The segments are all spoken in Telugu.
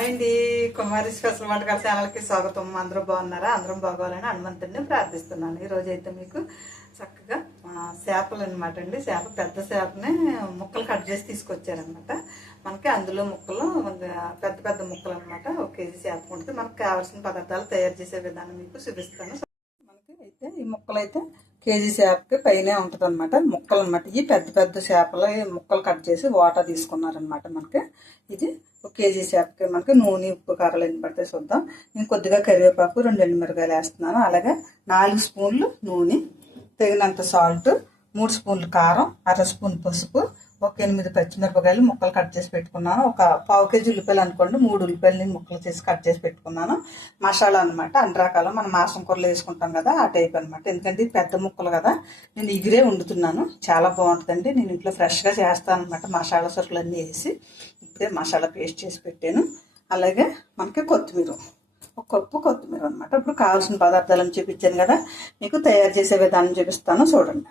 అండి కుమారి స్పెషల్ వంటకాల ఛానల్కి స్వాగతం. అందరూ బాగున్నారా? అందరం బాగోవాలని హనుమంతుడిని ప్రార్థిస్తున్నాను. ఈరోజు అయితే మీకు చక్కగా చేపలు అనమాట అండి. చేప పెద్ద చేపని ముక్కలు కట్ చేసి తీసుకొచ్చారనమాట. మనకి అందులో ముక్కలు పెద్ద పెద్ద ముక్కలు అనమాట. 1 కేజీ చేప ఉంటుంది. మనకు కావాల్సిన పదార్థాలు తయారు చేసే విధానం మీకు చూపిస్తాను. మనకి అయితే ఈ ముక్కలు అయితే కేజీ చేపకి పైనే ఉంటుంది అనమాట. ముక్కలు అనమాట. ఈ పెద్ద పెద్ద చేపలు ముక్కలు కట్ చేసి వాటర్ తీసుకున్నారనమాట. మనకి ఇది 1 కేజీ చేపకి మనకి నూనె, ఉప్పు, కారాలు ఎన్ని పడితే చూద్దాం. నేను కొద్దిగా కరివేపాకు, 2 ఎండుమిరకాయలు వేస్తున్నాను. అలాగే 4 స్పూన్లు నూనె, తగినంత సాల్ట్, 3 స్పూన్లు కారం, 1/2 స్పూన్ పసుపు, 8 పచ్చిమిరపకాయలు ముక్కలు కట్ చేసి పెట్టుకున్నాను. ఒక 1/2 కేజీ ఉల్లిపాయలు అనుకోండి, 3 ఉల్లిపాయలు నేను ముక్కలు చేసి కట్ చేసి పెట్టుకున్నాను. మసాలా అనమాట. అన్ని రకాలు మనం మాసం కూరలు వేసుకుంటాం కదా, ఆ టైప్ అనమాట. ఎందుకంటే పెద్ద ముక్కలు కదా, నేను ఇగురే వండుతున్నాను. చాలా బాగుంటుందండి. నేను ఇంట్లో ఫ్రెష్గా చేస్తాను అనమాట. మసాలా సరుకులు అన్నీ వేసి ఇప్పుడే మసాలా పేస్ట్ చేసి పెట్టాను. అలాగే మనకి కొత్తిమీర, 1 కప్పు కొత్తిమీర అనమాట. ఇప్పుడు కావాల్సిన పదార్థాలను చూపించాను కదా, మీకు తయారు చేసే విధానం చూపిస్తాను చూడండి.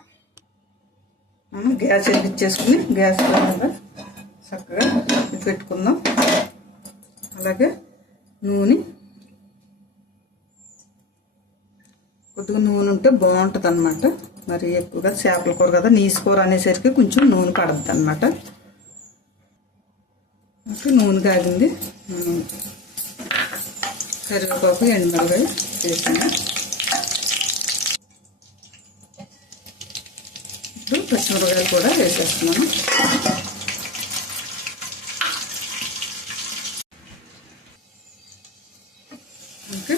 మనం గ్యాస్ వెలిగించేసుకుని గ్యాస్ మీద చక్కగా పెట్టుకుందాం. అలాగే నూనె, కొద్దిగా నూనె ఉంటే బాగుంటుంది అనమాట. మరి ఎక్కువగా చేపల కూర కదా, నీసు కూర అనేసరికి కొంచెం నూనె పడుతుంది అనమాట. నూనె కాగింది. కరివేపాకు, ఎండుమిరపకాయ వేసాను. ఇప్పుడు పచ్చిమిరపకాయలు కూడా వేసేస్తున్నాను. ఇంకా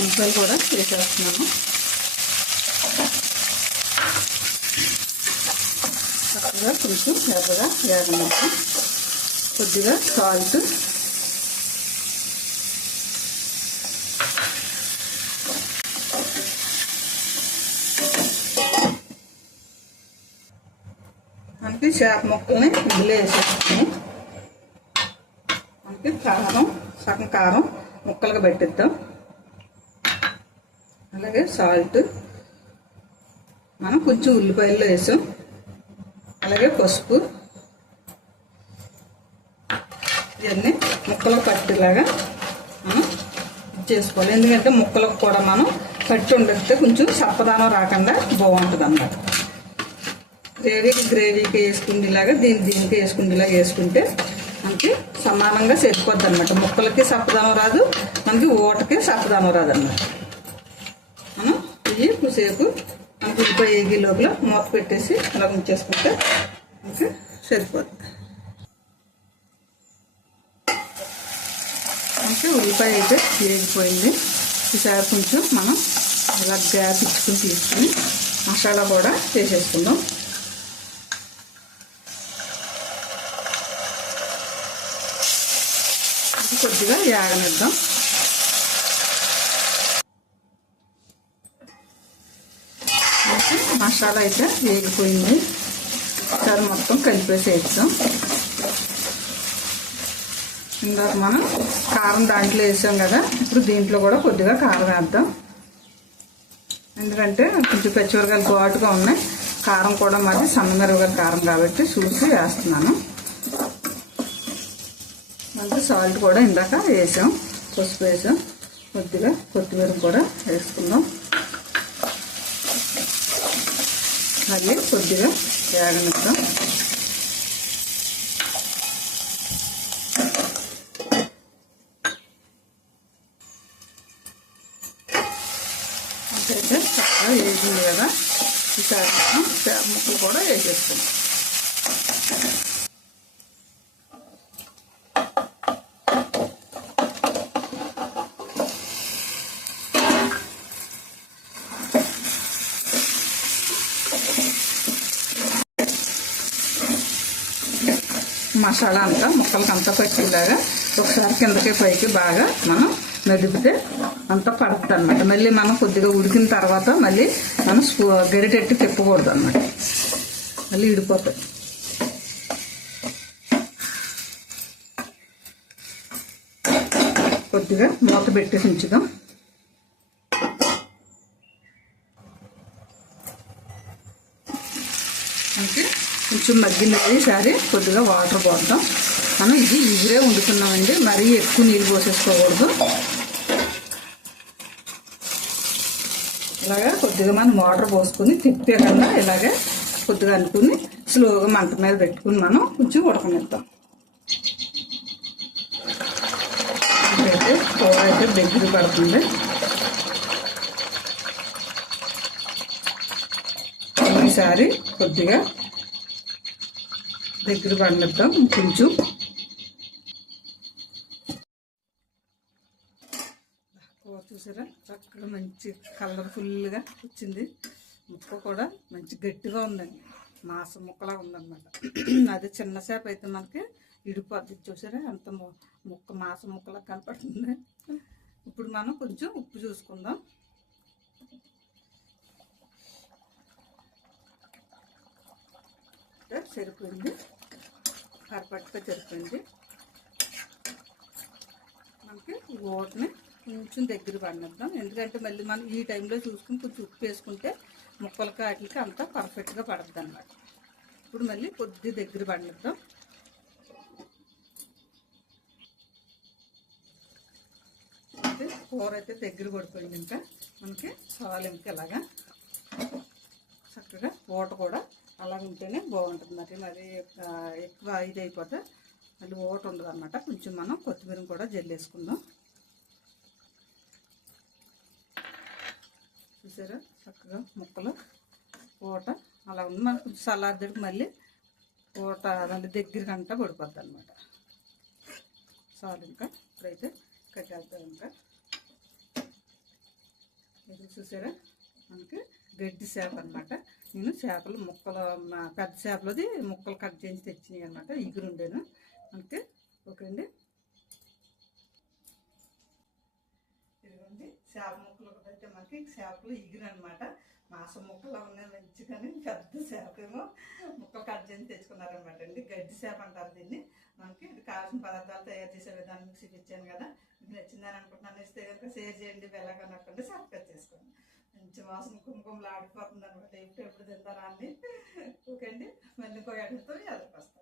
ఉల్లిపాయలు కూడా వేసేస్తున్నాను. చక్కగా కొంచెం ఎర్రగా వేగనివ్వాలి. కొద్దిగా సాల్ట్, మనకి చేప ముక్కల్ని ఇందులో వేసేస్తాము. మనకి కారం, సగం కారం ముక్కలుగా పెట్టిద్దాం. అలాగే సాల్ట్, మనం కొంచెం ఉల్లిపాయల్లో వేసాం. అలాగే పసుపు, ఇవన్నీ ముక్కలకు పట్టేలాగా మనం చేసుకోవాలి. ఎందుకంటే ముక్కలకు కూడా మనం పట్టి ఉండేస్తే కొంచెం చప్పదానం రాకుండా బాగుంటుంది అన్నమాట. గ్రేవీకి వేసుకుండేలాగా దీనికి వేసుకుండేలాగా వేసుకుంటే మనకి సమానంగా సరిపోద్ది అనమాట. ముక్కలకి చప్పదానం రాదు, మనకి ఊటకి చప్పదానం రాదు అన్నమాట. మనం ఇవి కొద్దిసేపు మనకి ఉల్లిపాయ వేగి లోపల మూత పెట్టేసి అలా ఉంచేసుకుంటే మనకి సరిపోద్ది. మనకి ఉల్లిపాయ అయితే వేగిపోయింది. ఈసారి కొంచెం మనం ఇలా గ్యాస్ ఇచ్చుకుని తీసుకుని మసాలా కూడా వేసేసుకుందాం. కొద్దిగా యాగనిద్దాం. మసాలా అయితే వేగిపోయింది. ఒకసారి మొత్తం కలిపేసేద్దాం. ఇందాక మనం కారం దాంట్లో వేసాం కదా, ఇప్పుడు దీంట్లో కూడా కొద్దిగా కారం వేద్దాం. ఎందుకంటే కొంచెం పచ్చిమిరపకాయలు ఘాటుగా ఉన్నాయి. కారం కూడా మరి సన్నమిరపకాయల కారం కాబట్టి చూసి వేస్తున్నాను. మళ్ళీ సాల్ట్ కూడా ఇందాక వేసాం, పసుపు వేసాం. కొద్దిగా కొత్తిమీర కూడా వేసుకుందాం. మళ్ళీ కొద్దిగా వేగనిద్దాం. అయితే చక్కగా వేసింది కదా, ఈసారి చేప ముక్కలు కూడా వేసేసుకుందాం. మసాలా అంతా ముక్కలకి అంతా పట్టేలాగా ఒకసారి కిందకి పైకి బాగా మనం మెదిపితే అంతా పడుతుంది అనమాట. మళ్ళీ మనం కొద్దిగా ఉడికిన తర్వాత మళ్ళీ మనం గరిటెట్టి తిప్పకూడదు అనమాట, మళ్ళీ విడిపోతాయి. కొద్దిగా మూత పెట్టి ఉంచుదాం. మనకి కొంచెం మగ్గింది ఈసారి కొద్దిగా వాటర్ పోద్దాం. మనం ఇది ఇగురే వండుతున్నామండి, మరీ ఎక్కువ నీళ్ళు పోసేసుకోకూడదు. ఇలాగా కొద్దిగా మనం వాటర్ పోసుకొని తిప్పేయకుండా ఇలాగే కొద్దిగా అనుకుని స్లోగా మంట మీద పెట్టుకుని మనం కొంచెం ఉడకనిద్దాం. అయితే కూర అయితే దగ్గర పడుతుంది. ఈసారి కొద్దిగా దగ్గర పడినిద్దాం. కొంచెం కూర చూసారా చక్కగా మంచి కలర్ఫుల్గా వచ్చింది. ముక్క కూడా మంచి గట్టిగా ఉందండి, మాంసం ముక్కలా ఉందన్నమాట. అది చిన్న చేప అయితే మనకి ఇడిపోద్ది. చూసారా అంత ముక్క మాంసం ముక్కలా కనపడుతుంది. ఇప్పుడు మనం కొంచెం ఉప్పు చూసుకుందాం. సరిపోయింది, పర్ఫెక్ట్గా సరిపోయింది. మనకి ఓట్ని కొంచెం దగ్గర పడినిద్దాం, ఎందుకంటే మళ్ళీ మనం ఈ టైంలో చూసుకుని కొంచెం ఉప్పు వేసుకుంటే ముక్కలకి వాటికి అంతా పర్ఫెక్ట్గా పడుతుంది అన్నమాట. ఇప్పుడు మళ్ళీ కొద్ది దగ్గర పడినిద్దాం. కూర అయితే దగ్గర పడిపోయింది. ఇంకా మనకి చాలు. ఇంకా ఇలాగా చక్కగా ఓట కూడా అలా ఉంటేనే బాగుంటుంది. మరి ఎక్కువ ఇది అయిపోతే మళ్ళీ ఓట ఉండదు అన్నమాట. కొంచెం మనం కొత్తిమీర కూడా జల్లేసుకుందాం. చూసారా చక్కగా ముక్కలు ఓట అలా ఉంది. మనకు కొంచెం చల్లారిద్దరికి మళ్ళీ ఓట మళ్ళీ దగ్గరికి అంతా పడిపోద్ది అన్నమాట. చాలు. ఇంకా ఇప్పుడైతే కట్టేద్దాం. ఇంకా ఇది చూసారా మనకి గడ్డి చేప అనమాట. నేను చేపలు ముక్కలు పెద్ద చేపలది ముక్కలు కట్ చేసి తెచ్చినాయి అనమాట. ఇగురుండేను మనకి. ఓకే అండి, ఇదిగోండి చేప ముక్కలు అయితే మనకి చేపలు ఇగురు అనమాట. మాంసం ముక్కలు ఉన్నాయి మంచిగాని, పెద్ద చేప ఏమో ముక్కలు కట్ చేసి తెచ్చుకున్నారనమాట అండి. గడ్డి చేప అంటారు దీన్ని. మనకి ఇది కావాల్సిన పదార్థాలు తయారు చేసే విధానం మీకు చూపించాను కదా. మీకు నచ్చిందని అనుకుంటున్నాను. ఇస్తే కనుక షేర్ చేయండి, బెల్లగా నొక్కండి, సబ్స్క్రైబ్ చేసుకోండి. మంచి వాసన కుంకుమలు ఆడిపోతుంది అనమాట. ఎప్పుడు తింటారా అని. ఓకే అండి, మళ్ళీ ఇంకో ఎడతో ఎదురుకొస్తాను.